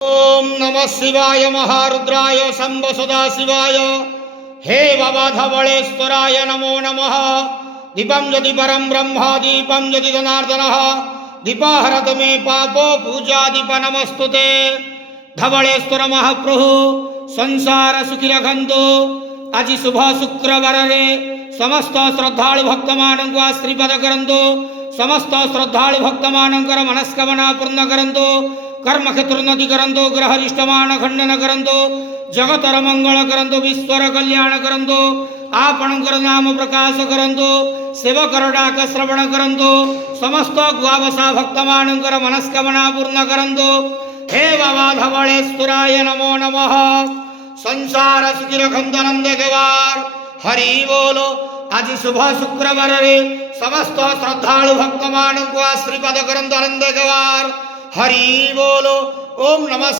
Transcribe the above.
ओम नमः शिवाय महारुद्राय शंभ सदाशिवाय हे बाबा धवलेश्वराय नमो नमः। दीपं यदि परं ब्रह्म दीपं यदि जनार्दनः दीपाहरतु मे पापो पूजा दीप नमस्तुते। धवलेश्वर महाप्रभु संसार सुखी रखंतु। आज शुभ शुक्रवार रे समस्त श्रद्धालु भक्त मानक आशीर्वाद करंतु। समस्त श्रद्धालु भक्त मानकर मनस्कामना पूर्ण करंतु। कर्म क्षेत्र उन्नति करंतु। ग्रहरिष्टमान खंडन करंतु। जगतर मंगल करंतु। विश्वर कल्याण करंतु। आपणकर नाम प्रकाश करंतु। सेवकर डाक श्रवण करंतु। समस्त गुआवसा भक्त मानकर मनस्कामना पूर्ण करंतु। हे बाबा धवलेश्वराय नमो नमः। संसार सुखी रखंतु नंद गवार हरि बोलो। आज शुभ शुक्रवार रे समस्त श्रद्धालु भक्त मानक आशीर्वाद करंतु नंद गवार हरि बोलो। ओम नमः।